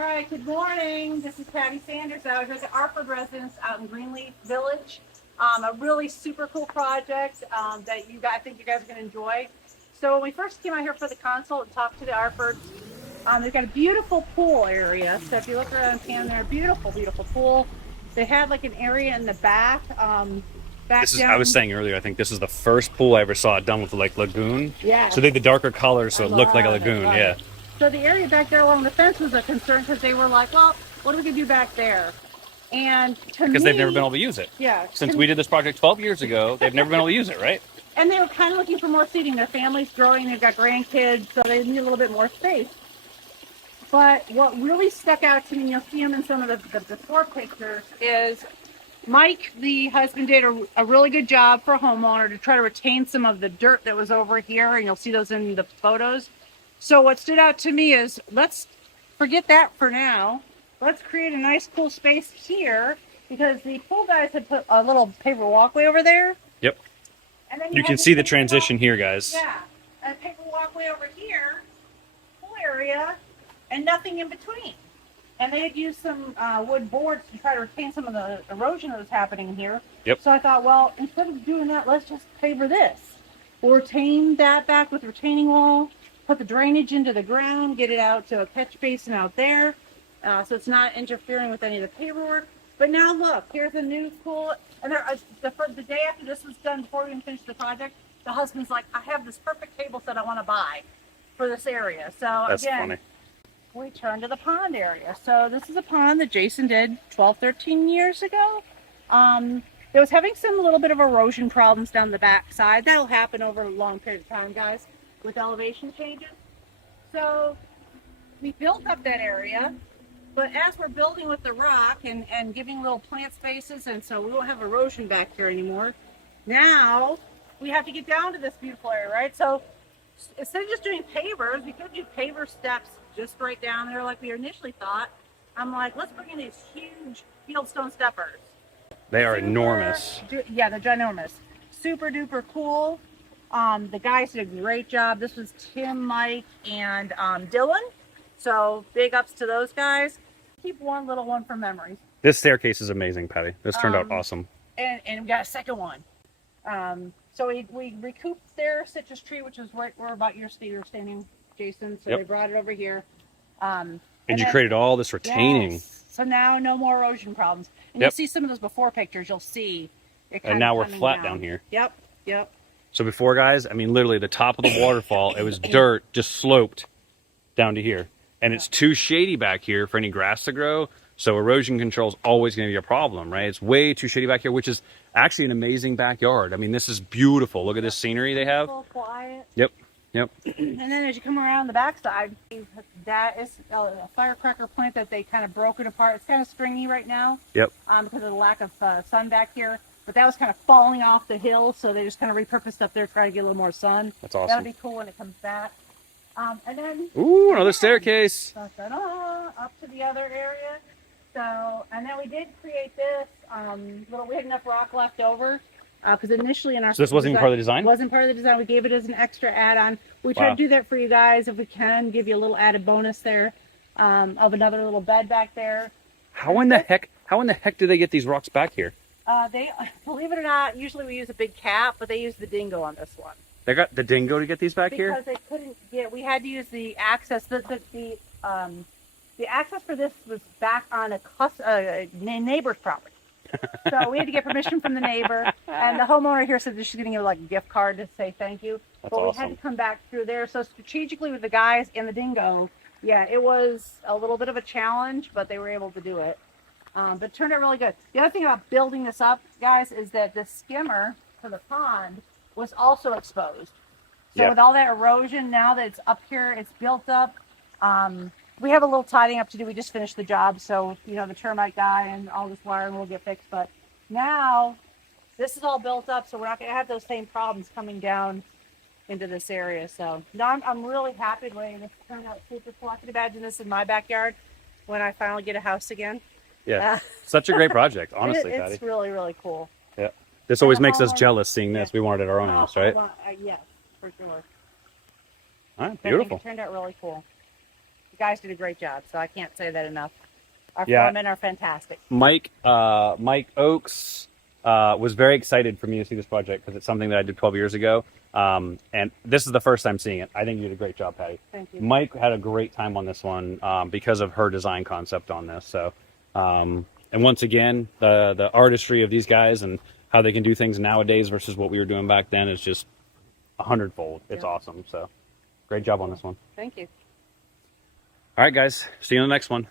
All right, good morning. This is Patty Sanders out here at the Areford Residence out in Greenlee Village. A really super cool project that I think you guys are going to enjoy. So when we first came out here for the consult and talked to the Arefords, they've got a beautiful pool area. So if you look around town there, beautiful, beautiful pool. They had like an area in the back. I was saying earlier, I think this is the first pool I ever saw done with like lagoon. Yeah. So they had the darker colors, so it looked like a lagoon. Yeah. So the area back there along the fence was a concern because they were like, well, what are we going to do back there? And because they've never been able to use it. Yeah. Since we did this project 12 years ago, they've never been able to use it, right? And they were kind of looking for more seating. Their family's growing, they've got grandkids, so they need a little bit more space. But what really stuck out to me, and you'll see them in some of the before pictures, is Mike, the husband, did a really good job for a homeowner to try to retain some of the dirt that was over here, and you'll see those in the photos. So what stood out to me is, let's forget that for now. Let's create a nice cool space here, because the pool guys had put a little paper walkway over there. Yep. And then you can see the transition here, guys. Yeah, a paper walkway over here, pool area, and nothing in between. And they had used some wood boards to try to retain some of the erosion that was happening here. Yep. So I thought, well, instead of doing that, let's just paver this. We'll retain that back with retaining wall, put the drainage into the ground, get it out to a catch basin out there, so it's not interfering with any of the paperwork. But now look, here's a new pool. And the day after this was done, before we even finished the project, the husband's like, I have this perfect table set I want to buy for this area. So that's again, funny. We turn to the pond area. So this is a pond that Jason did 12, 13 years ago. It was having some little bit of erosion problems down the back side. That'll happen over a long period of time, guys, with elevation changes. So we built up that area, but as we're building with the rock and giving little plant spaces, and so we won't have erosion back here anymore, now we have to get down to this beautiful area, right? So instead of just doing pavers, we could do paver steps just right down there like we initially thought. I'm like, let's bring in these huge fieldstone steppers. They are enormous. Yeah, they're ginormous. Super duper cool. The guys did a great job. This was Tim, Mike, and Dylan. So big ups to those guys. Keep one little one for memories. This staircase is amazing, Patty. This turned out awesome. And we got a second one. So we recouped their citrus tree, which is right where about you're standing, Jason. So they brought it over here. And you created all this retaining. Yes. So now no more erosion problems. And you'll see some of those before pictures. You'll see it kind and now of we're flat down here. Yep. So before, guys, I mean, literally the top of the waterfall, it was dirt just sloped down to here. And it's too shady back here for any grass to grow. So erosion control is always going to be a problem, right? It's way too shady back here, which is actually an amazing backyard. I mean, this is beautiful. Look at this scenery they have. Quiet. Yep. And then as you come around the backside, that is a firecracker plant that they kind of broken apart. It's kind of stringy right now. Yep. Because of the lack of sun back here. But that was kind of falling off the hill, so they just kind of repurposed up there to try to get a little more sun. That's awesome. That'll be cool when it comes back. And then... Ooh, another staircase. Up to the other area. So, and then we did create this. We had enough rock left over. Because initially in our... So this wasn't even part of the design? It wasn't part of the design. We gave it as an extra add-on. We try to do that for you guys if we can. Give you a little added bonus there of another little bed back there. How in the heck do they get these rocks back here? They, believe it or not, usually we use a big cap, but they use the dingo on this one. They got the dingo to get these back here? Because they couldn't get... We had to use the access. The access for this was back on a neighbor's property. So we had to get permission from the neighbor, and the homeowner here said that she's going to give like a gift card to say thank you. That's but awesome. We had to come back through there. So strategically with the guys and the dingo, yeah, it was a little bit of a challenge, but they were able to do it. But it turned out really good. The other thing about building this up, guys, is that the skimmer for the pond was also exposed. So with all that erosion, now that it's up here, it's built up. We have a little tidying up to do. We just finished the job, so the termite guy and all this wiring will get fixed. But now this is all built up, so we're not going to have those same problems coming down into this area. So no, I'm really happy the way this turned out. Super cool. I can imagine this in my backyard when I finally get a house again. Yeah, such a great project, honestly, Patty. It's really, really cool. Yeah, this always makes us jealous seeing this. We wanted it at our own house, right? Yes, for sure. All right, beautiful. It turned out really cool. guys did a great job, so I can't say that enough. Our Yeah. foremen are fantastic. Mike Oakes was very excited for me to see this project because it's something that I did 12 years ago. And this is the first time seeing it. I think you did a great job, Patty. Thank you. Mike had a great time on this one because of her design concept on this. So, and once again, the artistry of these guys and how they can do things nowadays versus what we were doing back then is just 100-fold. It's awesome. So, great job on this one. Thank you. All right, guys. See you in the next one.